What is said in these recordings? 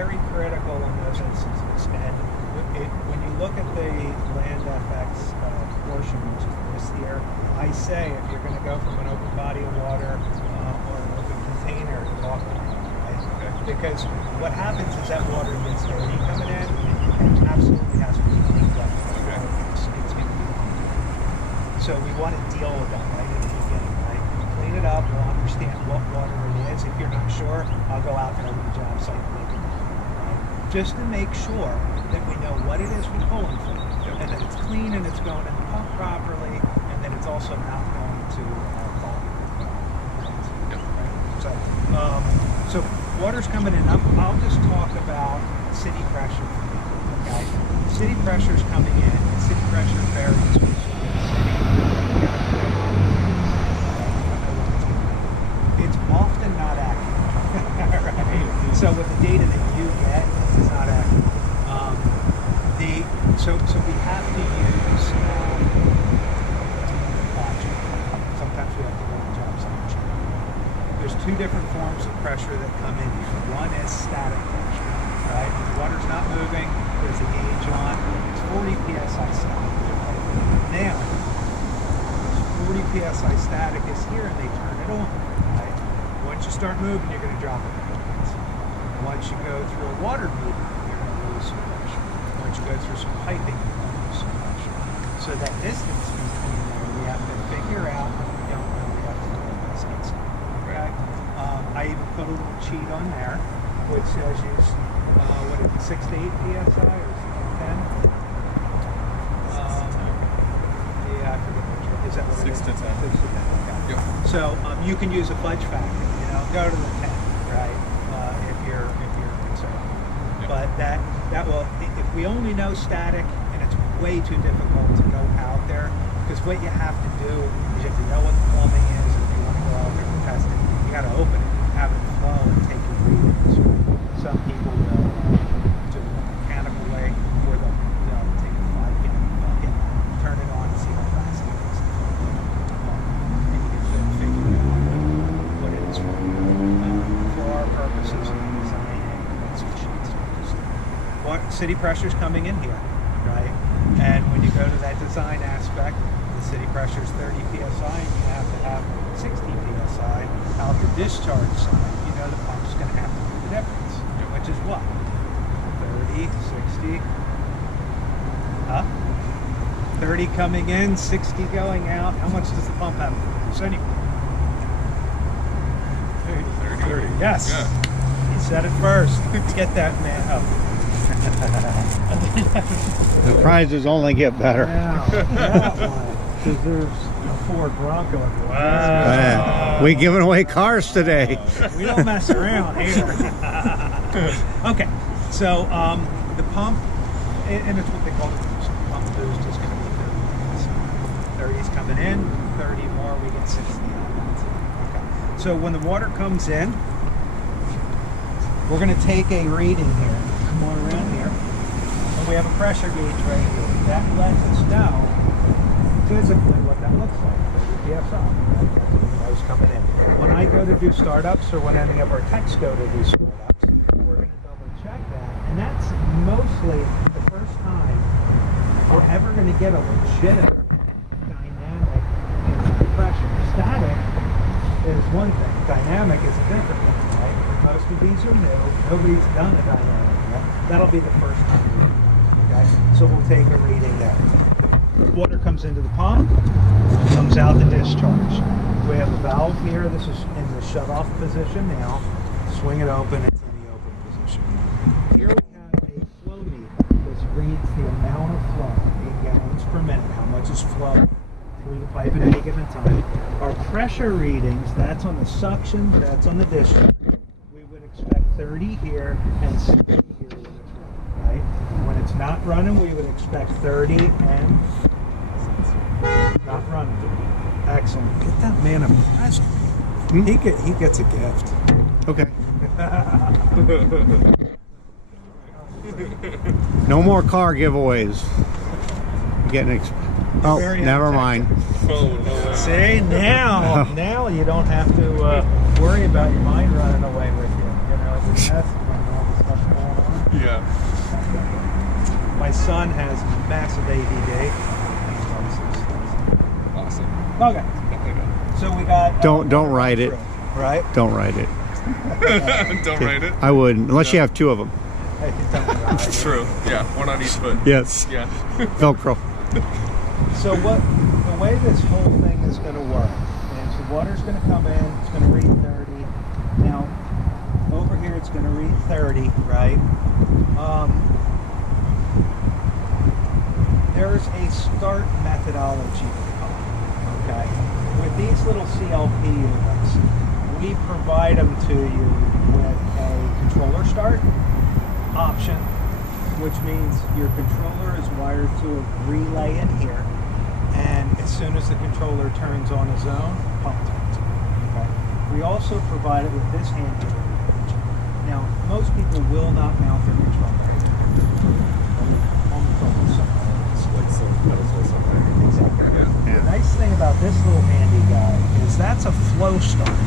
very critical in those instances. And when you look at the land FX portion, which is this here, I say if you're going to go from an open body of water or an open container, walk it, right? Because what happens is that water gets dirty coming in, and it absolutely has to be cleaned up. Okay. It's going to be so we want to deal with that right at the beginning, right? Clean it up, we'll understand what water it is. If you're not sure, I'll go out there on the job site and look at it, right? Just to make sure that we know what it is we're pulling from, and that it's clean and it's going in the pump properly, and that it's also not going to clog. Right? So water's coming in. I'll just talk about city pressure. Okay, city pressure is coming in. City pressure varies from city. It's often not accurate. Right? So with the data that you get, it's not accurate. So we have to use logic. Sometimes we have to go to job site. There's two different forms of pressure that come in here. One is static pressure, right? If the water's not moving, there's a gauge on. It's 40 psi static. Right? Now, 40 psi static is here, and they turn it on. Right? Once you start moving, you're going to drop it. Once you go through a water meter, you're going to lose some pressure. Once you go through some piping, you're going to lose some pressure. So that distance between there, we have to figure out. We don't know. We have to do it by sense. Okay. I even put a little cheat on there, which says use what is it, 6 to 8 psi or 6 to 10. Yeah, I forget which one. Is that what 6 to 10. 6 to 10. Okay. Yep. So you can use a fudge factor. Go to the 10, right? If you're concerned. Yep. But that will. If we only know static, and it's way too difficult to go out there, because what you have to do is you have to know what the plumbing is, and if you want to go out there and test it, you got to open it, have it flow, and take your readings. Some people will do the mechanical way, or they'll take a 5-gallon bucket, turn it on, and see how fast it is. And you can then figure out what it is for. For our purposes of designing, that's what sheets. What city pressure's coming in here, right? And when you go to that design aspect, the city pressure is 30 psi, and you have to have 60 psi out the discharge side. You know the pump's going to have to do the difference, which is what? 30, 60, 30 coming in, 60 going out. How much does the pump have to produce anyway? 30. Yes. Yeah. He said it first. Get that man up. The prizes only get better. Now, that one, because there's a Ford Bronco. Wow. We giving away cars today. We don't mess around here. Okay, so the pump, and it's what they call the boost. The pump boost is going to be 30. 30's coming in, 30 more, we get 60 out. Okay. So when the water comes in, we're going to take a reading here. Come on around here. And we have a pressure gauge right here. That lets us know physically what that looks like. 30 psi, right? That's what the nose coming in. When I go to do startups, or when any of our techs go to do startups, we're going to double check that. And that's mostly the first time we're ever going to get a legitimate dynamic pressure. Static is one thing. Dynamic is a different one. Most of these are new. Nobody's done a dynamic yet. That'll be the first time we do it. Okay? So we'll take a reading there. The water comes into the pump, comes out the discharge. We have a valve here. This is in the shut-off position now. Swing it open, it's in the open position. Here we have a flow meter. This reads the amount of flow, 8 gallons per minute. How much is flow through the pipe at any given time. Our pressure readings, that's on the suction, that's on the discharge. Expect 30 here and 60 here when it's running, right? When it's not running, we would expect 30 and not running. Excellent. Get that man a present. He gets a gift. Okay. No more car giveaways. Getting oh, never mind. Oh, no. See, now you don't have to worry about your mind running away with you. You know, that's all the stuff going Yeah. My son has massive ADD. Awesome. Okay. So we got. Don't write it. Right? Don't write it. Don't write it. I wouldn't, unless you have two of them. True. Yeah, one on each foot. Yes. Yeah. Velcro. So the way this whole thing is going to work is the water's going to come in, it's going to read 30. Now, over here it's going to read 30, right? There's a start methodology to the pump, okay? With these little CLP units, we provide them to you with a controller start option, which means your controller is wired to a relay in here, and as soon as the controller turns on its own, pump turns on. Okay. We also provide it with this handy approach. Now, most people will not mount their controller on the phone somewhere. Like some pedestal somewhere. Exactly. Yeah. The nice thing about this little handy guy is that's a flow start.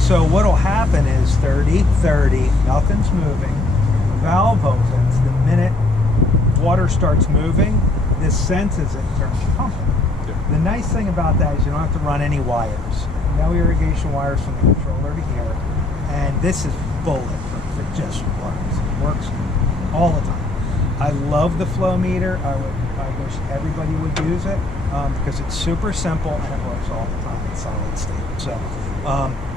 So what'll happen is 30, 30, nothing's moving. Valve opens. The minute water starts moving, this senses it, turns the pump on. Yeah. The nice thing about that is you don't have to run any wires. No irrigation wires from the controller to here. And this is bulletproof. It just works. It works all the time. I love the flow meter. I wish everybody would use it because it's super simple and it works all the time in solid state. So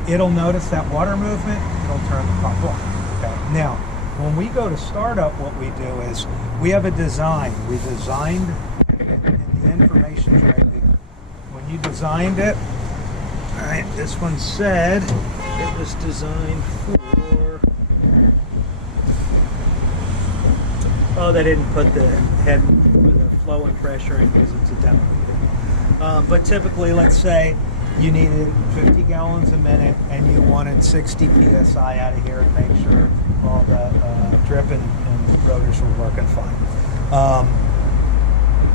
it'll notice that water movement. It'll turn the pump on. Okay. Now, when we go to startup, what we do is we have a design. We designed, and the information's right here. When you designed it, all right, this one said it was designed for. Oh, they didn't put the head with the flow and pressure in because it's a demo reading. But typically, let's say you needed 50 gallons a minute and you wanted 60 psi out of here to make sure all the drip and rotors were working fine.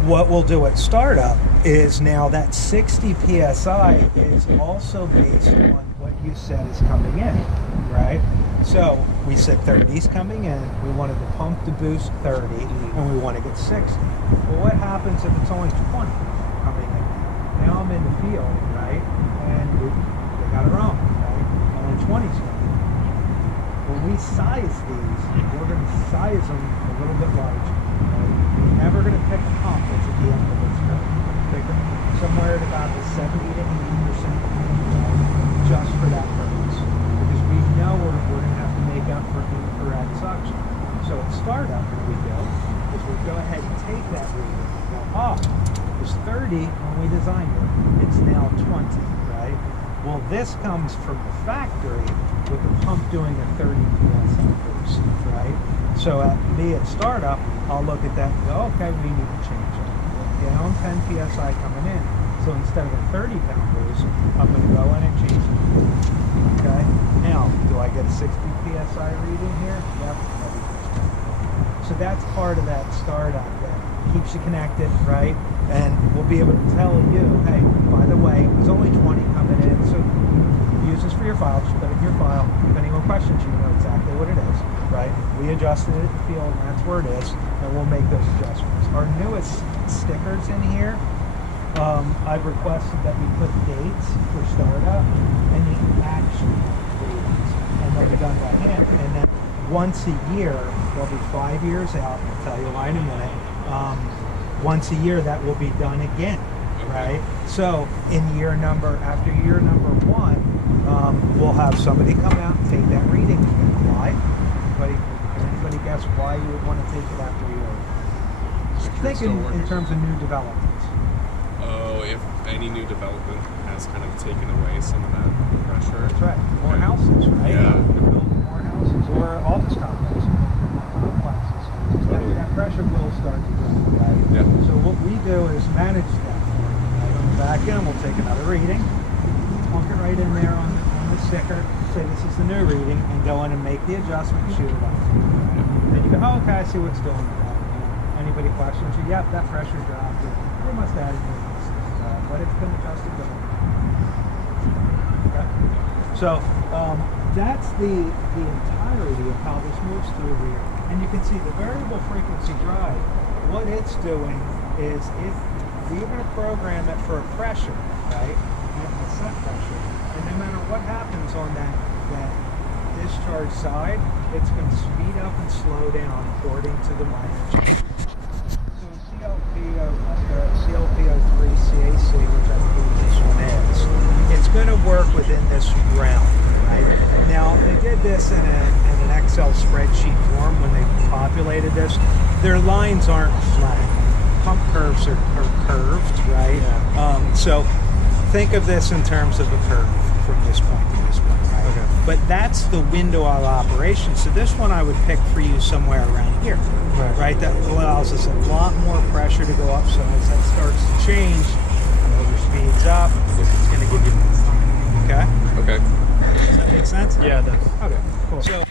What we'll do at startup is now that 60 psi is also based on what you said is coming in, right? So we said 30's coming in, we wanted the pump to boost 30, and we want to get 60. Well, what happens if it's only 20 coming in? Now I'm in the field, right? And they got it wrong, right? Only 20's coming in. When we size these, we're going to size them a little bit larger. Right? We're never going to pick a pump that's at the end of its curve. Pick it somewhere at about the 70 to 80% just for that purpose. Because we know we're going to have to make up for incorrect suction. So at startup, what we do is we go ahead and take that reading and go, it was 30 when we designed it. It's now 20, right? Well, this comes from the factory with the pump doing a 30 psi boost, right? So at startup, I'll look at that and go, okay, we need to change it. Down 10 psi coming in. So instead of a 30-pound boost, I'm going to go in and change it. Okay? Now, do I get a 60 psi reading here? Yep. So that's part of that startup that keeps you connected, right? And we'll be able to tell you, hey, by the way, there's only 20 coming in, so use this for your file, just put it in your file. If anyone questions you, know exactly what it is, right? We adjusted it at the field, and that's where it is, and we'll make those adjustments. Our newest stickers in here, I've requested that we put dates for startup and the action readings, and they'll be done by hand. And then once a year, they'll be 5 years out, I'll tell you why in a minute. Once a year, that will be done again, right? So after year number 1, we'll have somebody come out and take that reading again. Why? Can anybody guess why you would want to take it after year? Think in terms of new developments. Oh, if any new development has kind of taken away some of that pressure. That's right. More houses, right? Yeah. To build more houses or office complexes. That pressure will start to go, right? Yeah. So what we do is manage that. Right? On the back end, we'll take another reading, plunk it right in there on the sticker, say this is the new reading, and go in and make the adjustment and shoot it off. Right? Then you go, oh, okay, I see what's doing with that. Anybody questions you? Yep, that pressure dropped. We must add it to this, but it's been adjusted. Okay. So that's the entirety of how this moves through here. And you can see the variable frequency drive, what it's doing is we're going to program it for a pressure, right? A set pressure. And no matter what happens on that discharge side, it's going to speed up and slow down according to the minor change. So CLPO3 CAC, which I believe this one is, it's going to work within this realm, right? Now, they did this in an Excel spreadsheet form when they populated this. Their lines aren't flat. Pump curves are curved, right? Yeah. So think of this in terms of a curve from this point to this point, right? Okay. But that's the window of operation. So this one I would pick for you somewhere around here, right? That allows us a lot more pressure to go up. So as that starts to change, motor speeds up. It's going to give you more time. Okay? Okay. Does that make sense? Yeah, it does. Okay. Cool. So